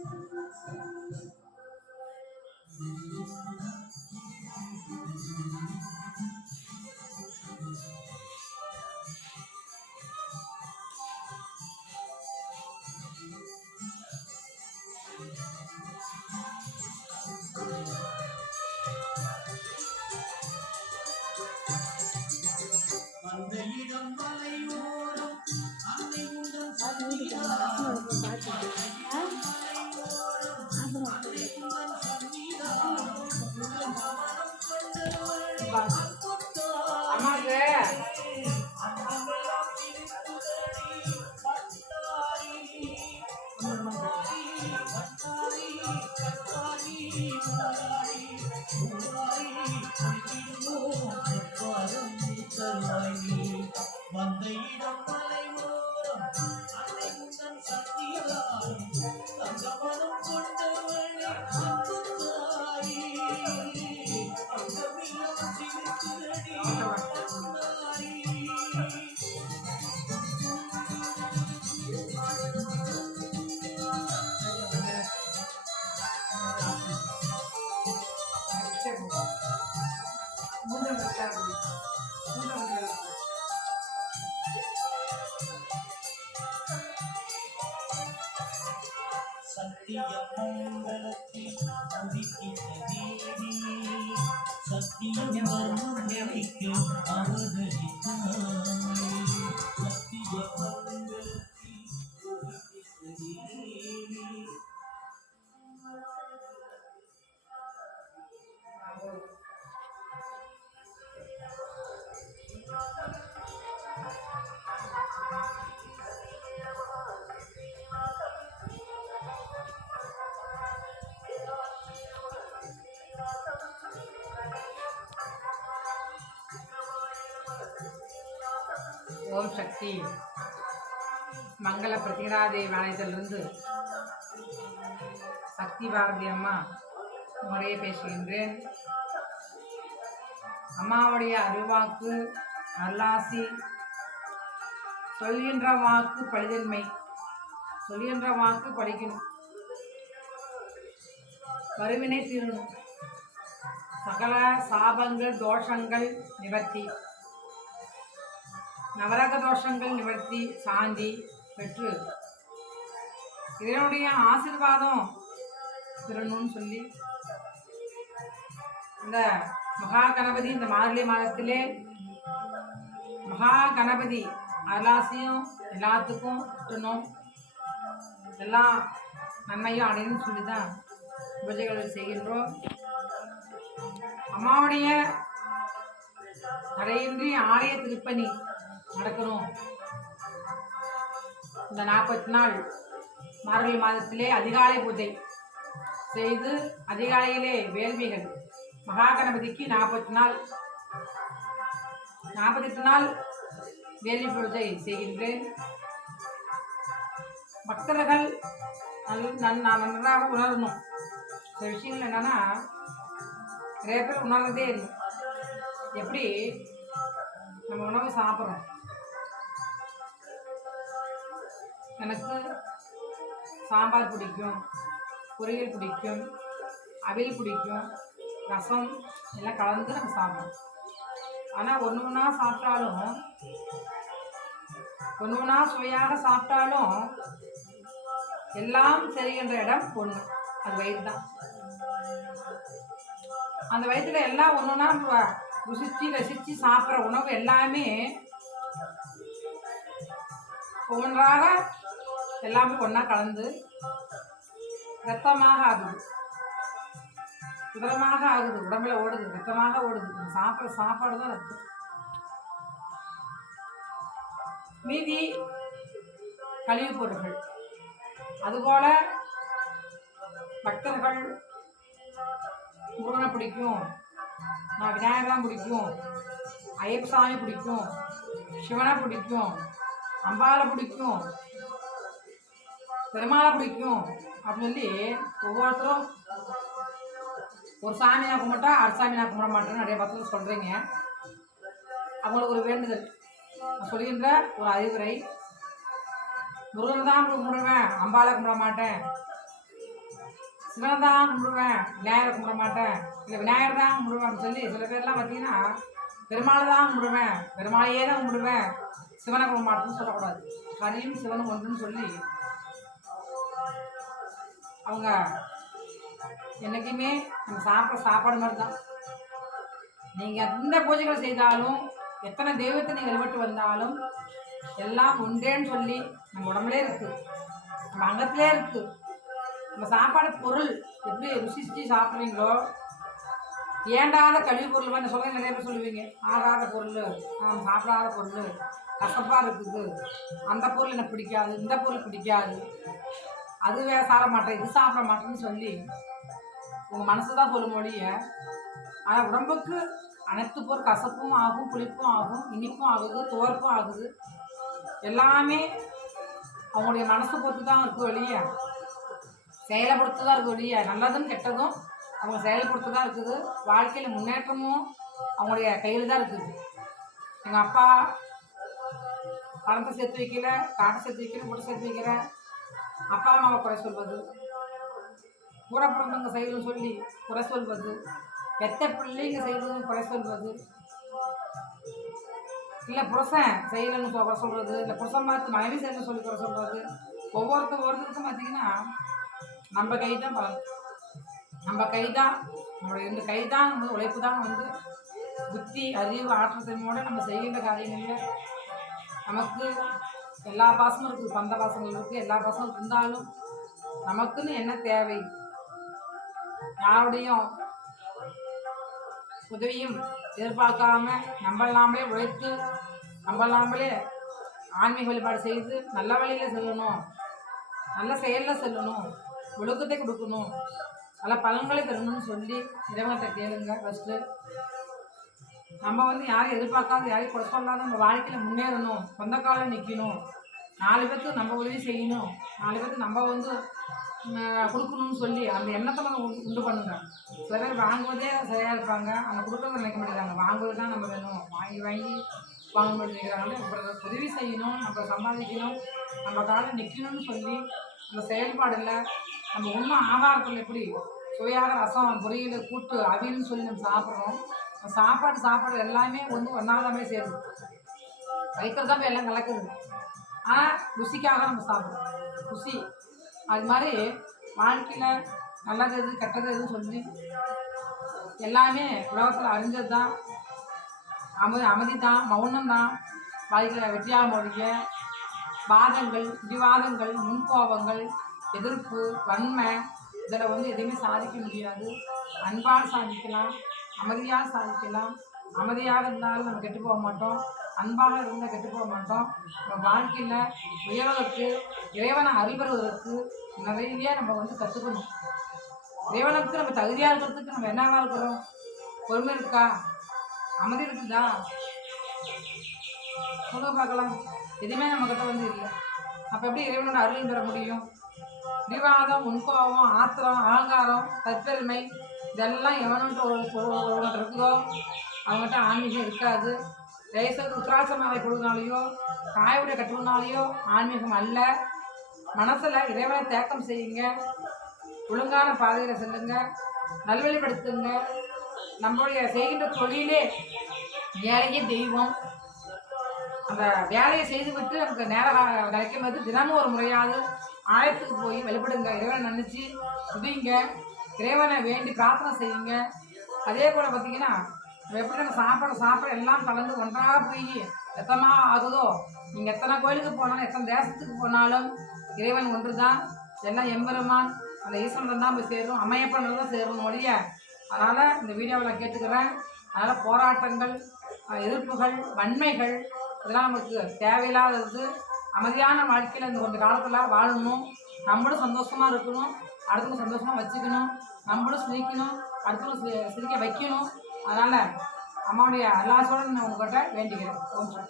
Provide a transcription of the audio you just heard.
அந்த Obrigada. சத்தியமங்கலத்தில் உதிக்கின்ற தேவி சத்தியம் தர்மம் நிலைக்கு அவதரித்தாய் சத்தியமங்கலத்தில் உதிக்கின்ற தேவி ஓம் சக்தி மங்கள பிரதிகராதேவி ஆலயத்திலிருந்து சக்தி பாரதி அம்மா முறையை பேசுகின்றேன். அம்மாவுடைய அருவாக்கு அருளாசி சொல்கின்ற வாக்கு பழுதன்மை சொல்கின்ற வாக்கு படிக்கணும். கருவினை தீரணும். சகல சாபங்கள் தோஷங்கள் நிவர்த்தி. நவரக தோஷங்கள் நிவர்த்தி சாந்தி. பெற்று. இதனுடைய ஆசீர்வாதம் பெறணும்னு சொல்லி இந்த மகா கணபதி இந்த மார்கழி மாதத்திலே மகா கணபதி அலாசியும் எல்லாத்துக்கும் சுற்றணும் எல்லா நன்மையும் அடையணும்னு சொல்லி தான் பூஜைகள் செய்கின்றோம். அம்மாவுடைய தடையின்றி ஆலய திருப்பணி நடக்கணும். இந்த நாற்பத்தி நாள் மார்கழி மாதத்திலே அதிகாலை பூஜை செய்து அதிகாலையிலே வேள்விகள். மகா கணபதிக்கு நாற்பத்தி நாள். நாற்பத்தெட்டு நாள் வேலி பூஜை செய்கின்றேன். பக்தர்கள் நல் நன் நான் நன்றாக உணரணும். சில விஷயங்கள் என்னன்னா நிறைய பேர் உணர்றதே இல்லை. எப்படி? நம்ம உணவு சாப்பிட்றோம். எனக்கு சாம்பார் பிடிக்கும் பொரியல் பிடிக்கும் அவியல் பிடிக்கும் ரசம் எல்லாம் கலந்து நம்ம சாப்பிடுவோம் ஆனால் ஒன்று ஒன்றா சாப்பிட்டாலும் ஒன்று ஒன்றா சுவையாக சாப்பிட்டாலும் எல்லாம் சரிகின்ற இடம் ஒன்று அது வயிறு தான். அந்த வயிற்றுல எல்லாம் ஒன்று ஒன்றா ருசித்து ரசித்து சாப்பிட்ற உணவு எல்லாமே ஒவ்வொன்றாக எல்லாமே ஒன்றா கலந்து ரத்தமாக ஆகுது. சுதரமாக ஆகுது. உடம்புல ஓடுது. ரத்தமாக ஓடுது. நம்ம சாப்பிட்ற சாப்பாடு தான் ரத்தம். மீதி கழிவுப் பொருட்கள். அதுபோல பக்தர்கள் முருகனை பிடிக்கும். நான் விநாயகர் தான் பிடிக்கும். ஐயப்பசாமி பிடிக்கும். சிவனை பிடிக்கும். அம்பாவை பிடிக்கும். பெருமாளை பிடிக்கும். அப்படின்னு சொல்லி ஒவ்வொருத்தரும் ஒரு சாமி நான் கும்பிட்டா அடுத்த சாமி நான் கும்பிட மாட்டேன்னு நிறைய பக்தர்கள் சொல்கிறீங்க அவங்களுக்கு ஒரு வேண்டுதல். நான் சொல்கின்ற ஒரு அறிவுரை முருகனை தான் கும்பிடுவேன் அம்பாலை கும்பிட மாட்டேன் சிவனை தான் கும்பிடுவேன் விநாயகரை கும்பிட மாட்டேன். இல்லை விநாயகர் தான் கும்பிடுவேன் சொல்லி சில பேர்லாம் பார்த்தீங்கன்னா பெருமாளை தான் கும்பிடுவேன் பெருமாளையே தான் கும்பிடுவேன் சிவனை கும்பிட மாட்டேன்னு சொல்லக்கூடாது. கரியும் சிவனும் ஒன்றுன்னு சொல்லி அவங்க என்றைக்குமே நம்ம சாப்பிட்ற சாப்பாடு மாதிரி தான் நீங்கள் எந்த பூஜைகளை செய்தாலும் எத்தனை தெய்வத்தை நீங்கள் வழிபட்டு வந்தாலும் எல்லாம் ஒன்றேன்னு சொல்லி நம்ம உடம்புலே இருக்குது நம்ம அங்கத்திலே இருக்குது நம்ம சாப்பாடு பொருள் எப்படி ருசிச்சு சாப்பிட்றீங்களோ ஏண்டாத கழிவு பொருள் மாதிரி சொல்ல நிறைய பேர் சொல்லுவீங்க. ஆகாத பொருள் ஆ, சாப்பிடாத பொருள் கசப்பாக இருக்குது. அந்த பொருள் எனக்கு பிடிக்காது இந்த பொருள் பிடிக்காது. அதுவே சாப்பிட மாட்டேன் இது சாப்பிட மாட்டேன்னு சொல்லி உங்கள் மனசு தான் சொல்ல மொழிய. ஆனால் உடம்புக்கு அனைத்து பொருள் கசப்பும் ஆகும் புளிப்பும் ஆகும் இனிப்பும் ஆகுது துவர்ப்பும் ஆகுது. எல்லாமே அவங்களுடைய மனசு பொறுத்து தான் இருக்கு வெளியே செயலை பொறுத்து தான் இருக்கு வெளியே நல்லதும் கெட்டதும் அவங்க செயல் பொறுத்து தான் இருக்குது. வாழ்க்கையில் முன்னேற்றமும் அவங்களுடைய கையில் தான் இருக்குது. எங்கள் அப்பா பணத்தை சேர்த்து வைக்கல காட்டை சேர்த்து வைக்கல மூட்டை சேர்த்து வைக்கிறேன் அப்பா அம்மாவை குறை சொல்வது. கூட பிறந்தவங்க செய்யணும்னு சொல்லி குறை சொல்வது. பெத்த பிள்ளைங்க செய்யணும் குறை சொல்வது. இல்லை புருஷன் செய்யலன்னு சொ- குறை சொல்கிறது இல்லை புருஷன் பார்த்து மனைவி செய்யணும்னு சொல்லி குறை சொல்கிறது ஒவ்வொருத்தர் ஒருத்தருக்கும் பார்த்தீங்கன்னா நம்ம கை தான் பலன். நம்ம கை தான் நம்மளுடைய ரெண்டு கை தான் வந்து உழைப்பு தான் வந்து புத்தி அறிவு ஆற்றத்தின் திறமையோட நம்ம செய்கின்ற காரியங்களில் நமக்கு எல்லா பாசமும் இருக்குது. பந்த பாசங்கள் இருக்குது எல்லா பாசமும் இருந்தாலும் நமக்குன்னு என்ன தேவை? யாருடையும் உதவியும் எதிர்பார்க்காம நம்பலாமலே உழைத்து நம்பலாமலே ஆன்மீக வழிபாடு செய்து நல்ல வழியில் செல்லணும். நல்ல செயலில் செல்லணும். ஒழுக்கத்தை கொடுக்கணும். நல்ல பலன்களை தரணும்னு சொல்லி இறைவனத்தை கேளுங்க ஃபஸ்ட்டு நம்ம வந்து யாரையும் எதிர்பார்க்காத யாரையும் குறை சொல்லாத நம்ம வாழ்க்கையில் முன்னேறணும் சொந்த காலம் நிற்கணும் நாலு பேர்த்துக்கு நம்ம உதவி செய்யணும். நாலு பேர்த்துக்கு நம்ம வந்து கொடுக்கணும்னு சொல்லி அந்த எண்ணத்தை நம்ம உண்டு- உண்டு பண்ணுங்க சில பேர் வாங்குவதே சரியாக இருப்பாங்க. அந்த கொடுக்கறது நினைக்க மாட்டேங்கிறாங்க. வாங்குவது தான் நம்ம வேணும். வாங்கி வாங்கி வாங்க மாட்டேங்கிறாங்க. அப்புறம் உதவி செய்யணும். நம்ம சம்பாதிக்கணும். நம்ம காலில் நிற்கணும்னு சொல்லி அந்த செயல்பாடில் நம்ம உண்மை ஆகாரத்தில் எப்படி? சுவையாக ரசம் பொரியல் கூட்டு அவியல்னு சொல்லி நம்ம சாப்பிட்றோம். சாப்பாடு சாப்பாடு எல்லாமே வந்து ஒன்றாதாமே சேருது. வைக்கிறது தான் எல்லாம் கலக்குது. ஆனால் ருசிக்காக நம்ம சாப்பிடுவோம் ருசி. அது மாதிரி வாழ்க்கையில் நல்லது எது கெட்டது எதுன்னு சொல்லி எல்லாமே உலகத்தில் அறிஞ்சது தான் அம அமைதி தான் மௌனம் தான் வாழ்க்கையில் வெற்றியாக வாதங்கள் விவாதங்கள் முன்கோபங்கள் எதிர்ப்பு வன்மை இதில் வந்து எதுவுமே சாதிக்க முடியாது. அன்பால் சாதிக்கலாம். அமைதியாக சாதிக்கலாம். அமைதியாக இருந்தாலும் நம்ம கெட்டு போக மாட்டோம். அன்பாக இருந்தால் கெட்டு போக மாட்டோம். நம்ம வாழ்க்கையில் உயர்வதற்கு இறைவனை அருள்பெறுவதற்கு நிறைய நம்ம வந்து கற்றுக்கணும் இறைவனுக்கு நம்ம தகுதியாக இருக்கிறதுக்கு நம்ம என்னவா இருக்கிறோம்? பொறுமை இருக்கா? அமைதி இருக்குதா? சொல்லுங்க பார்க்கலாம். எதுவுமே நம்மக்கிட்ட வந்து இல்லை. அப்போ எப்படி இறைவனோட அருள் பெற முடியும்? விவாதம் முன்கோபம் ஆத்திரம் அகங்காரம் தற்பெருமை இதெல்லாம் எவனுன்ட்டு ஒரு ஒரு- இருக்குதோ அவங்ககிட்ட ஆன்மீகம் இருக்காது. தயவுசெய்து உத்ராச மாலை கொடுனாலேயோ காயுடைய கட்டுனாலேயோ ஆன்மீகம் அல்ல. மனசில் இறைவனை தேக்கம் செய்யுங்க. ஒழுங்கான பாதையில் செல்லுங்க. நல்வழிப்படுத்துங்க. நம்மளுடைய செய்கின்ற தொழிலே வேலையே தெய்வம். அந்த வேலையை செய்துவிட்டு நமக்கு நேரம் கிடைக்கும் போது தினமும் ஒரு முறையாவது ஆயத்துக்கு போய் வழிபடுங்க. இறைவனை நினச்சி துதிங்க. இறைவனை வேண்டி பிரார்த்தனை செய்யுங்க. அதே போல் பார்த்தீங்கன்னா எப்படி நம்ம சாப்பிட சாப்பிட எல்லாம் கலந்து ஒன்றாக போய் எத்தனை ஆகுதோ நீங்கள் எத்தனை கோயிலுக்கு போனாலும் எத்தனை தேசத்துக்கு போனாலும் இறைவன் ஒன்று தான் எல்லாம் எம்பெருமான் அந்த ஈஸ்வரன் தான் போய் சேரும் அமையப்பன் தான் சேரும் ஒழிய அதனால் இந்த வீடியோவில் நான் கேட்டுக்கிறேன். அதனால் போராட்டங்கள் எதிர்ப்புகள் வன்மைகள் இதெல்லாம் நமக்கு தேவையில்லாதது. அமைதியான வாழ்க்கையில் இந்த கொஞ்ச காலத்தில் வாழணும். நம்மளும் சந்தோஷமாக இருக்கணும். அடுத்தவங்க சந்தோஷமாக வச்சுக்கணும். நம்மளும் சிரிக்கணும். அடுத்தவங்க சி- சிரிக்க வைக்கணும். அதனால் அம்மாவுடைய எல்லா சோழன் நான் உங்கள்கிட்ட வேண்டிக்கிறேன். ஓம்